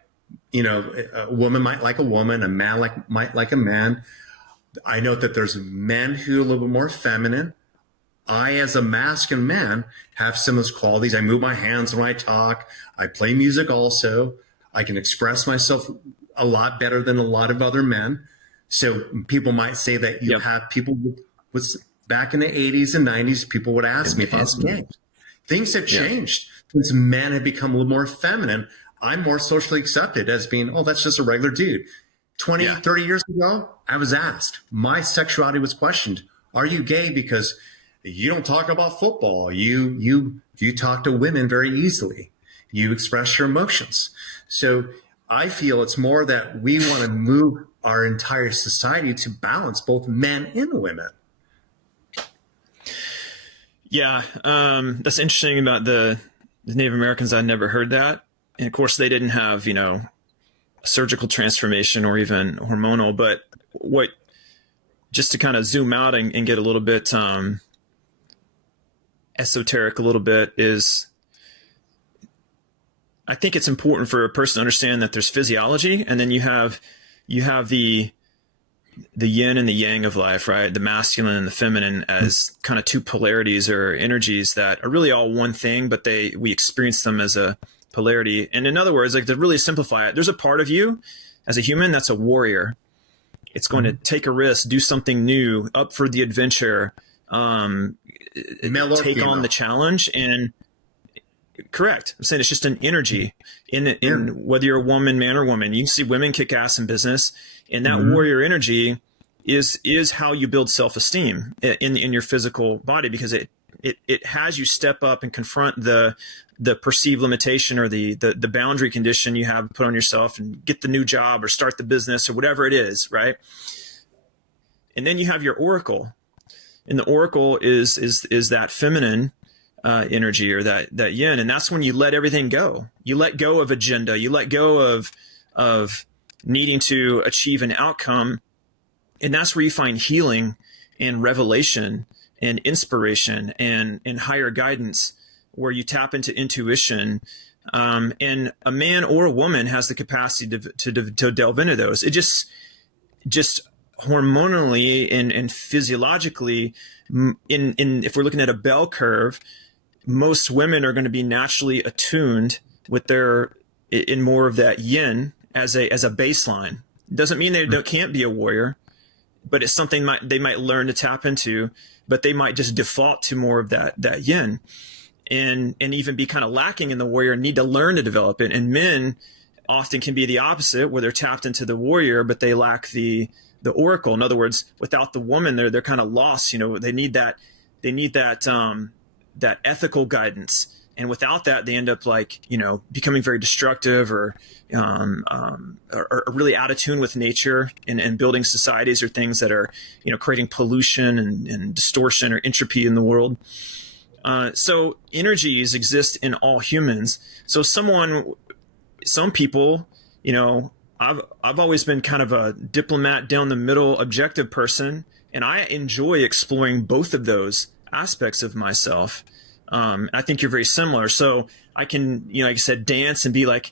a woman might like a woman, a man might like a man. I know that there's men who are a little bit more feminine. I, as a masculine man, have some of those qualities. I move my hands when I talk. I play music also. I can express myself a lot better than a lot of other men. So people might say that you have people with back in the 80s and 90s, people would ask me if I was gay. Things have changed since men have become a little more feminine. I'm more socially accepted as being, that's just a regular dude. 20, 30 years ago, I was asked. My sexuality was questioned. Are you gay? Because you don't talk about football. You talk to women very easily. You express your emotions. So I feel it's more that we want to move our entire society to balance both men and women. Yeah, that's interesting about the Native Americans. I'd never heard that. And of course, they didn't have, surgical transformation or even hormonal. But just to kind of zoom out and get a little bit esoteric a little bit, is I think it's important for a person to understand that there's physiology, and then you have the the yin and the yang of life, right? The masculine and the feminine as kind of two polarities or energies that are really all one thing, but we experience them as a polarity. And in other words, like to really simplify it, there's a part of you as a human that's a warrior. It's going to take a risk, do something new, up for the adventure, take on the challenge. And correct. I'm saying it's just an energy in whether you're a woman, man, or woman. You can see women kick ass in business, and that warrior energy is how you build self-esteem in your physical body, because it has you step up and confront the perceived limitation or the boundary condition you have put on yourself and get the new job or start the business or whatever it is, right? And then you have your oracle, and the oracle is that feminine energy, or that yin, and that's when you let everything go. You let go of agenda. You let go of needing to achieve an outcome, and that's where you find healing and revelation and inspiration and higher guidance, where you tap into intuition. And a man or a woman has the capacity to delve into those. It just hormonally and physiologically, if we're looking at a bell curve, most women are going to be naturally attuned with in more of that yin as a baseline. Doesn't mean they can't be a warrior, but it's something they might learn to tap into, but they might just default to more of that yin, and even be kind of lacking in the warrior and need to learn to develop it. And men often can be the opposite, where they're tapped into the warrior, but they lack the oracle. In other words, without the woman, they're kind of lost. They need that ethical guidance. And without that, they end up becoming very destructive or really out of tune with nature and building societies or things that are, creating pollution and distortion or entropy in the world. So energies exist in all humans. So some people, I've always been kind of a diplomat, down the middle, objective person, and I enjoy exploring both of those aspects of myself. I think you're very similar. So I can, like I said, dance and be like,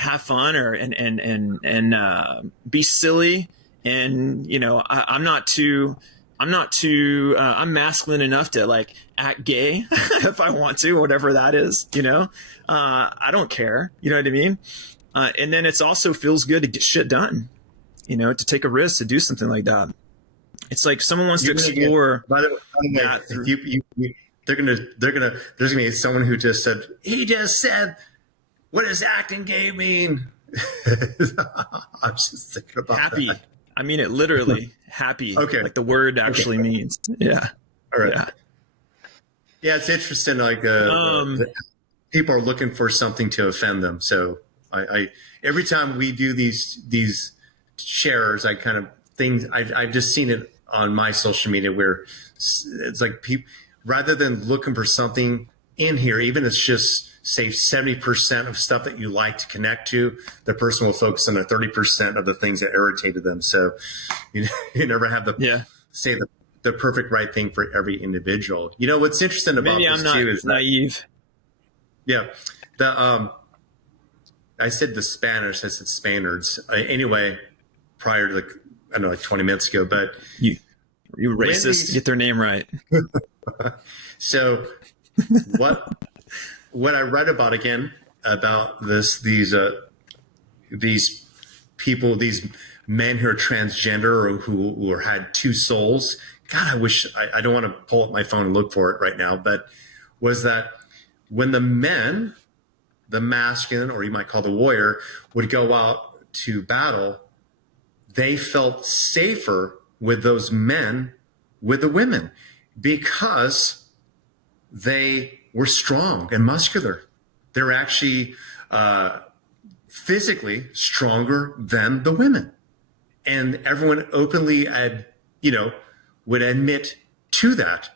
have fun and be silly. And, I'm masculine enough to act gay if I want to, whatever that is, I don't care. You know what I mean? And then it's also feels good to get shit done, to take a risk, to do something like that. It's like someone wants to explore. By the way, there's gonna be someone who just said, what does acting gay mean? I'm just thinking about happy. That. I mean it literally. Happy. Okay. Like the word actually means. Yeah. All right. Yeah, it's interesting. People are looking for something to offend them. So I every time we do these shares, I've just seen it on my social media where it's like people, rather than looking for something in here, even if it's just say 70% of stuff that you like to connect to, the person will focus on the 30% of the things that irritated them. So you never have say the perfect right thing for every individual. What's interesting about Maybe this I'm not too is naive. Yeah. I said the Spanish, I said Spaniards. Anyway, prior to 20 minutes ago, but you racist, get their name right. So what I read about again about these people, these men who are transgender or who had two souls. God, I wish I don't want to pull up my phone and look for it right now, but was that when the men, the masculine, or you might call the warrior, would go out to battle, they felt safer with those men, with the women, because they were strong and muscular. They're actually physically stronger than the women. And everyone openly would admit to that,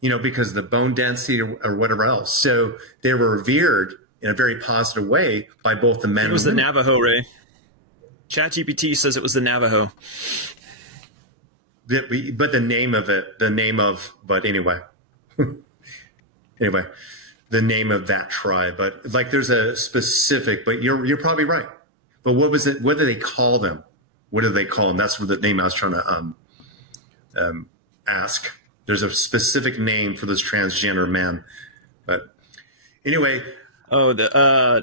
because of the bone density or whatever else. So they were revered in a very positive way by both the men and women. It was the Navajo, Ray. ChatGPT says it was the Navajo. But but anyway. Anyway, the name of that tribe, but there's a specific, but you're probably right. But what was it? What do they call them? what do they call them? That's what the name I was trying to ask. There's a specific name for this transgender man, but anyway. Oh, the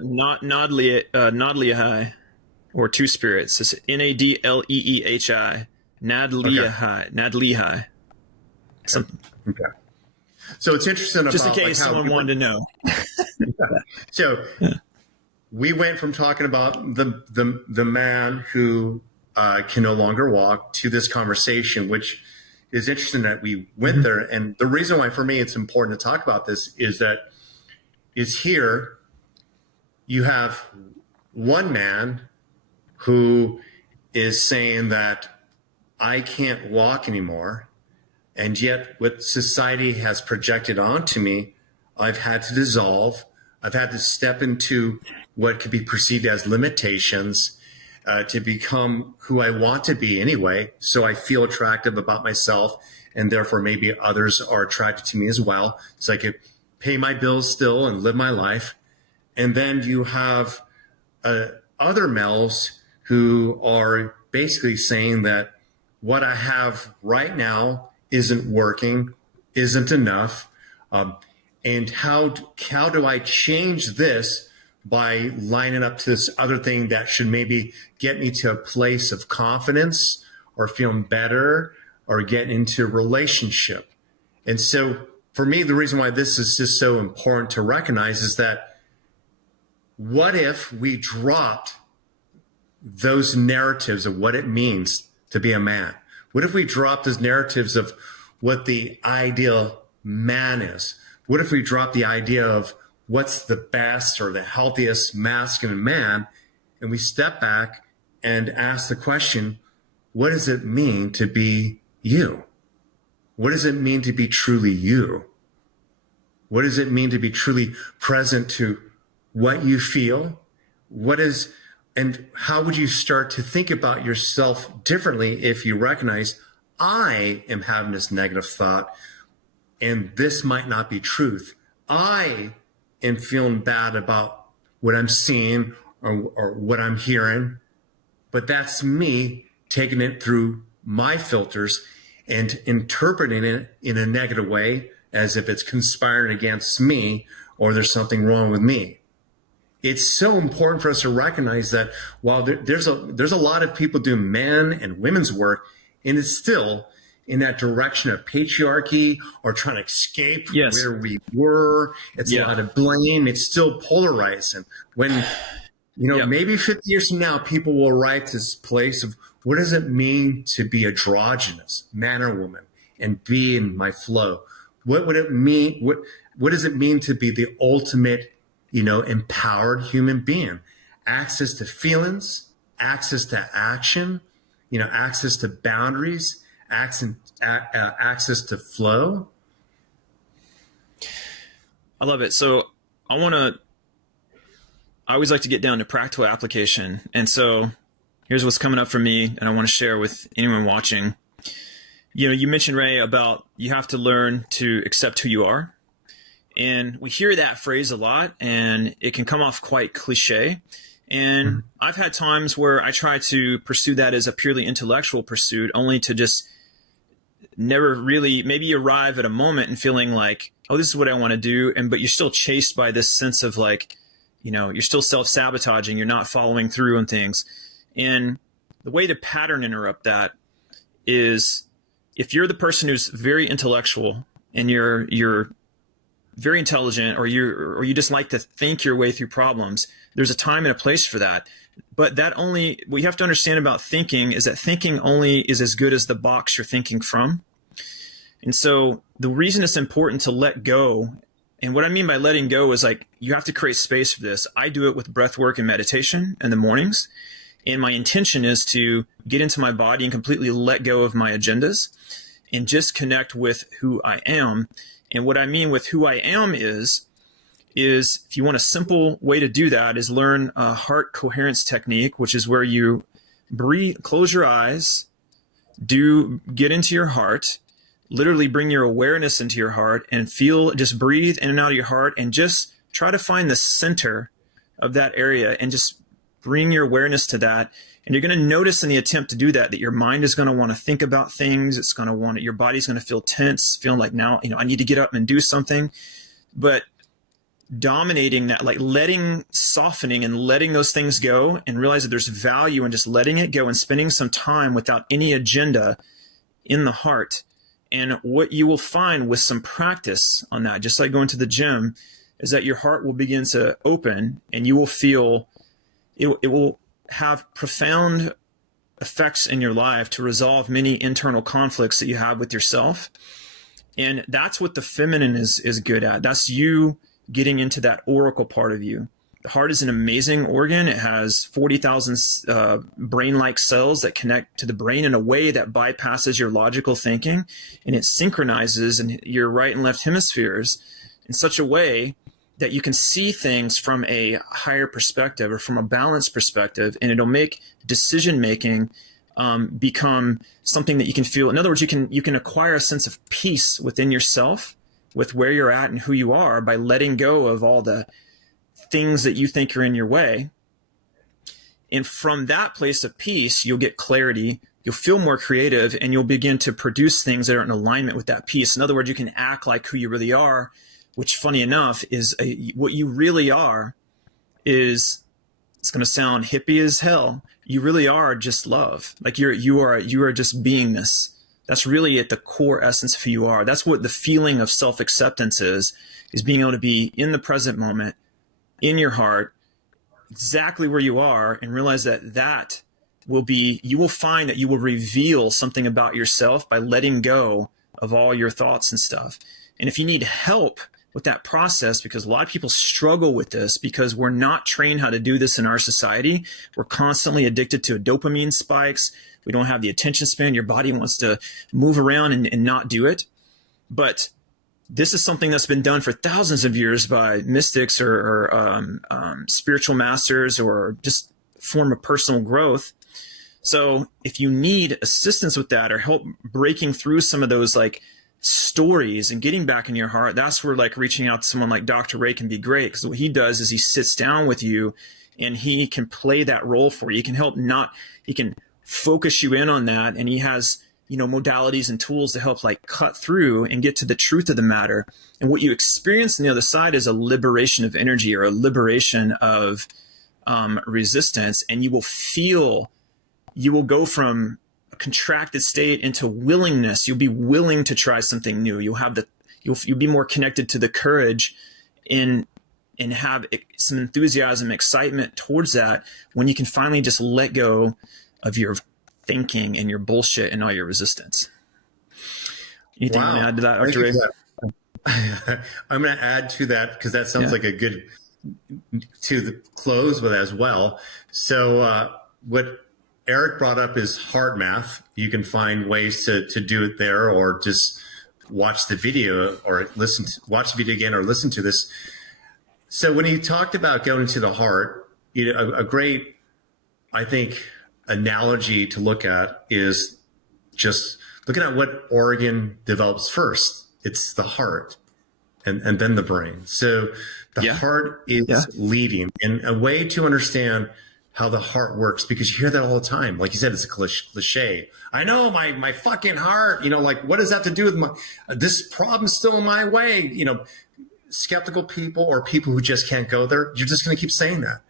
Nadleehi, or two spirits. It's Nadleehi, Nadleehi. Okay. So it's interesting about, just in case someone wanted to know. So we went from talking about the man who can no longer walk to this conversation, which is interesting that we went there. And the reason why for me it's important to talk about this is that is here you have one man who is saying that I can't walk anymore. And yet what society has projected onto me, I've had to dissolve. I've had to step into what could be perceived as limitations to become who I want to be anyway. So I feel attractive about myself, and therefore maybe others are attracted to me as well. So I could pay my bills still and live my life. And then you have other males who are basically saying that what I have right now isn't working, isn't enough. And how do I change this by lining up to this other thing that should maybe get me to a place of confidence or feeling better or get into a relationship? And so for me, the reason why this is just so important to recognize is that what if we dropped those narratives of what it means to be a man? What if we dropped those narratives of what the ideal man is? What if we dropped the idea of what's the best or the healthiest masculine man, and we step back and ask the question, what does it mean to be you? What does it mean to be truly you? What does it mean to be truly present to what you feel? And how would you start to think about yourself differently if you recognize I am having this negative thought and this might not be truth? I am feeling bad about what I'm seeing or what I'm hearing, but that's me taking it through my filters and interpreting it in a negative way as if it's conspiring against me or there's something wrong with me. It's so important for us to recognize that while there's a lot of people doing men and women's work, and it's still in that direction of patriarchy or trying to escape where we were. It's a lot of blame. It's still polarized. And when, maybe 50 years from now, people will arrive to this place of what does it mean to be androgynous, man or woman, and be in my flow? What would it mean? What does it mean to be the ultimate empowered human being? Access to feelings, access to action, access to boundaries, access to flow. I love it. So I always like to get down to practical application. And so here's what's coming up for me, and I want to share with anyone watching. You mentioned, Ray, about you have to learn to accept who you are. And we hear that phrase a lot, and it can come off quite cliche. And I've had times where I try to pursue that as a purely intellectual pursuit, only to just never really maybe arrive at a moment and feeling like, oh, this is what I want to do. But you're still chased by this sense of like, you're still self-sabotaging. You're not following through on things. And the way to pattern interrupt that is if you're the person who's very intellectual and you're very intelligent, or you just like to think your way through problems, there's a time and a place for that. But what you have to understand about thinking is that thinking only is as good as the box you're thinking from. And so the reason it's important to let go, and what I mean by letting go is like you have to create space for this. I do it with breath work and meditation in the mornings. And my intention is to get into my body and completely let go of my agendas and just connect with who I am. And what I mean with who I am is if you want a simple way to do that is learn a heart coherence technique, which is where you breathe, close your eyes, get into your heart, literally bring your awareness into your heart and just breathe in and out of your heart and just try to find the center of that area and just bring your awareness to that. And you're going to notice in the attempt to do that, that your mind is going to want to think about things. It's going to want your body's going to feel tense, feeling like now, I need to get up and do something. But dominating that, like softening and letting those things go, and realize that there's value in just letting it go and spending some time without any agenda in the heart. And what you will find with some practice on that, just like going to the gym, is that your heart will begin to open, and you will feel it will have profound effects in your life to resolve many internal conflicts that you have with yourself. And that's what the feminine is good at. That's you getting into that oracle part of you. The heart is an amazing organ. It has 40,000 brain-like cells that connect to the brain in a way that bypasses your logical thinking, and it synchronizes in your right and left hemispheres in such a way that you can see things from a higher perspective or from a balanced perspective, and it'll make decision-making become something that you can feel. In other words, you can acquire a sense of peace within yourself with where you're at and who you are by letting go of all the things that you think are in your way. And from that place of peace, you'll get clarity, you'll feel more creative, and you'll begin to produce things that are in alignment with that peace. In other words, you can act like who you really are, which, funny enough, is what you really are is, it's going to sound hippie as hell, you really are just love. Like you are just beingness. That's really at the core essence of who you are. That's what the feeling of self-acceptance is being able to be in the present moment, in your heart, exactly where you are, and realize that you will find that you will reveal something about yourself by letting go of all your thoughts and stuff. And if you need help with that process, because a lot of people struggle with this because we're not trained how to do this in our society. We're constantly addicted to dopamine spikes. We don't have the attention span. Your body wants to move around and not do it. But this is something that's been done for thousands of years by mystics or spiritual masters, or just form of personal growth. So if you need assistance with that, or help breaking through some of those like stories and getting back in your heart, that's where like reaching out to someone like Dr. Ray can be great, because what he does is he sits down with you and he can play that role for you. He can focus you in on that, and he has modalities and tools to help like cut through and get to the truth of the matter. And what you experience on the other side is a liberation of energy, or a liberation of resistance, and you will go from a contracted state into willingness. You'll be willing to try something new. You'll be more connected to the courage and have some enthusiasm, excitement towards that, when you can finally just let go of your thinking and your bullshit and all your resistance. Anything you want to add to that, Dr. Ray? I'm going to add to that, because that sounds like a good to the close with as well. So what Eric brought up is hard math. You can find ways to do it there, or just watch the video, or watch the video again, or listen to this. So when he talked about going to the heart, a great, I think, analogy to look at is just looking at what organ develops first. It's the heart, and then the brain. So the heart is leading, and a way to understand how the heart works, because you hear that all the time. Like you said, it's a cliche. I know my fucking heart, like, what does that to do with this problem's still in my way? Skeptical people, or people who just can't go there, you're just going to keep saying that.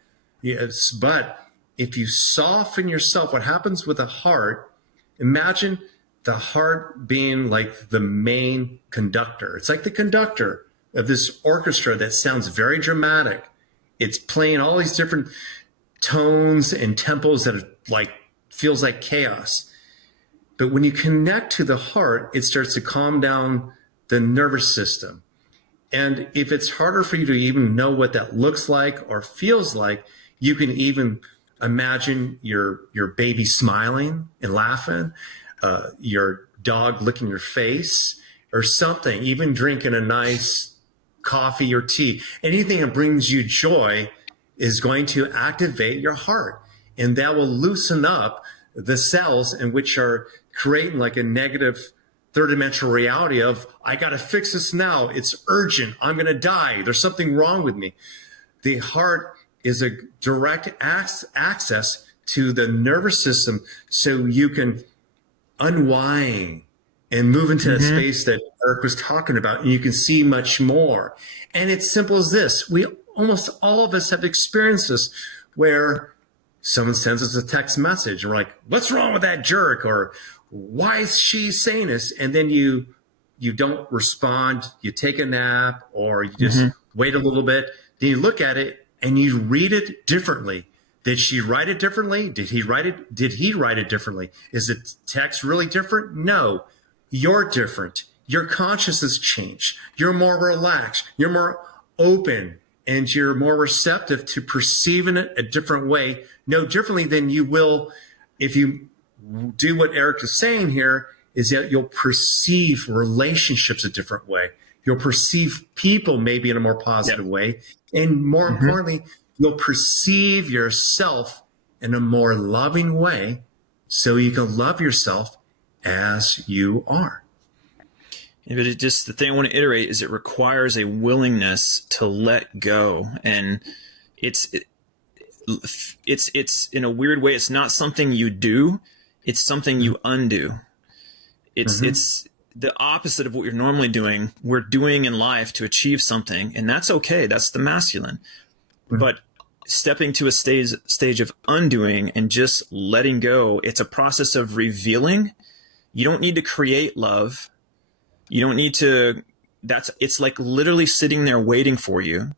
Yes, but if you soften yourself, what happens with the heart, imagine the heart being like the main conductor. It's like the conductor of this orchestra that sounds very dramatic. It's playing all these different tones and tempos that feels like chaos. But when you connect to the heart, it starts to calm down the nervous system. And if it's harder for you to even know what that looks like or feels like, you can even imagine your baby smiling and laughing, your dog licking your face, or something, even drinking a nice coffee or tea. Anything that brings you joy is going to activate your heart, and that will loosen up the cells in which are creating like a negative third-dimensional reality of, I got to fix this now. It's urgent. I'm going to die. There's something wrong with me. The heart is a direct access to the nervous system, so you can unwind and move into that space that Eric was talking about, and you can see much more. And it's simple as this. Almost all of us have experiences where someone sends us a text message and we're like, what's wrong with that jerk? Or why is she saying this? And then you don't respond, you take a nap, or you just wait a little bit. Then you look at it and you read it differently. Did she write it differently? Did he write it differently? Is the text really different? No, you're different. Your consciousness changed. You're more relaxed. You're more open, and you're more receptive to perceiving it a different way, no differently than you will if you do what Eric is saying here, is that you'll perceive relationships a different way. You'll perceive people maybe in a more positive way. And more importantly, you'll perceive yourself in a more loving way, so you can love yourself as you are. Yeah, but the thing I want to iterate is it requires a willingness to let go. And it's in a weird way, it's not something you do, it's something you undo. It's the opposite of what you're normally doing. We're doing in life to achieve something, and that's okay. That's the masculine. But stepping to a stage of undoing and just letting go, it's a process of revealing. You don't need to create love. You don't need to, it's like literally sitting there waiting for you,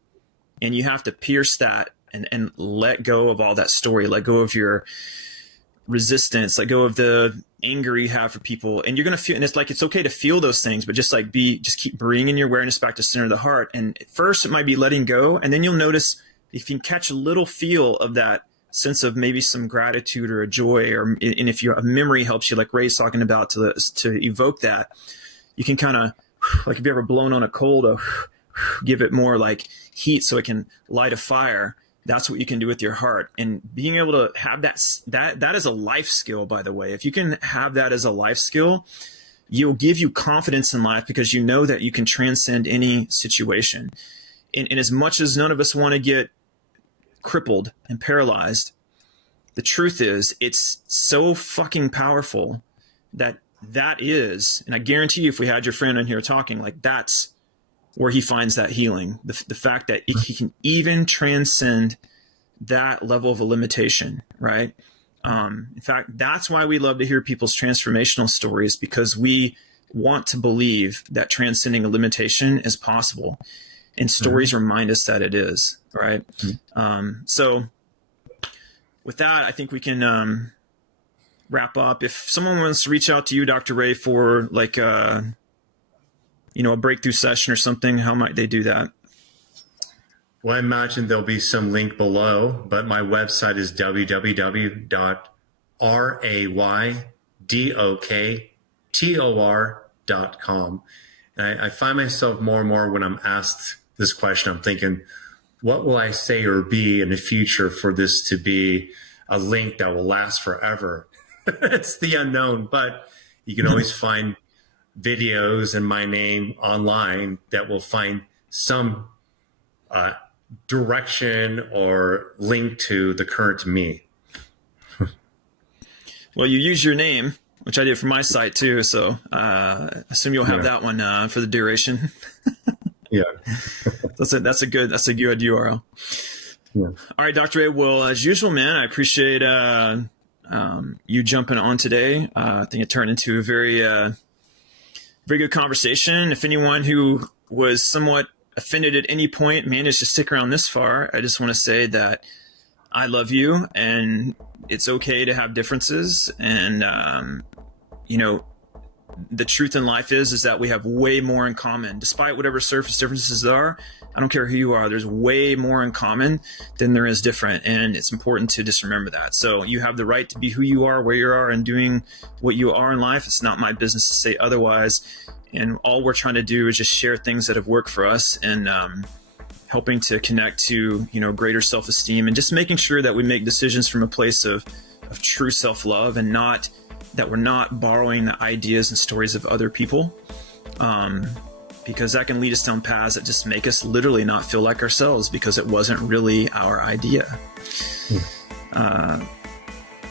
and you have to pierce that and let go of all that story, let go of your resistance, let go of the anger you have for people. And you're going to feel, and it's like, it's okay to feel those things, but just keep bringing your awareness back to center of the heart. And at first it might be letting go. And then you'll notice if you can catch a little feel of that sense of maybe some gratitude or a joy, and if a memory helps you, like Ray's talking about, to evoke that, you can kind of, like if you ever blown on a coal, give it more like heat so it can light a fire. That's what you can do with your heart. And being able to have that is a life skill, by the way. If you can have that as a life skill, you'll give you confidence in life, because you know that you can transcend any situation. And as much as none of us want to get crippled and paralyzed, the truth is it's so fucking powerful that is, and I guarantee you, if we had your friend in here talking, like, that's where he finds that healing. The fact that he can even transcend that level of a limitation, right? In fact, that's why we love to hear people's transformational stories, because we want to believe that transcending a limitation is possible. And stories remind us that it is, right? So with that, I think we can wrap up. If someone wants to reach out to you, Dr. Ray, for like a breakthrough session or something, how might they do that? Well, I imagine there'll be some link below, but my website is www.raydoktor.com. And I find myself more and more, when I'm asked this question, I'm thinking, what will I say or be in the future for this to be a link that will last forever? It's the unknown, but you can always find videos and my name online that will find some direction or link to the current me. Well, you use your name, which I did for my site too, so assume you'll have that one for the duration. Yeah. That's a good URL. Yeah. All right, Dr. A. Well, as usual, man, I appreciate you jumping on today. I think it turned into a very good conversation. If anyone who was somewhat offended at any point managed to stick around this far, I just want to say that I love you, and it's okay to have differences. And, the truth in life is that we have way more in common. Despite whatever surface differences there are, I don't care who you are, there's way more in common than there is different. And it's important to just remember that. So you have the right to be who you are, where you are, and doing what you are in life. It's not my business to say otherwise. And all we're trying to do is just share things that have worked for us, and helping to connect to, greater self-esteem, and just making sure that we make decisions from a place of true self-love, and not that we're not borrowing the ideas and stories of other people. because that can lead us down paths that just make us literally not feel like ourselves because it wasn't really our idea.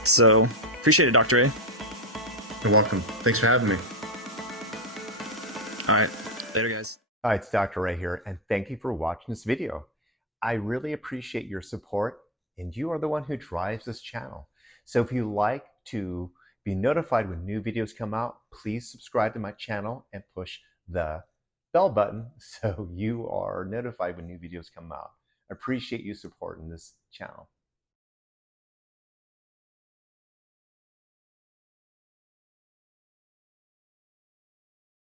So appreciate it, Dr. A. You're welcome. Thanks for having me. All right. Later, guys. Hi, it's Dr. Ray here, and thank you for watching this video. I really appreciate your support, and you are the one who drives this channel. So if you like to be notified when new videos come out, please subscribe to my channel and push the bell button so you are notified when new videos come out. I appreciate you supporting this channel.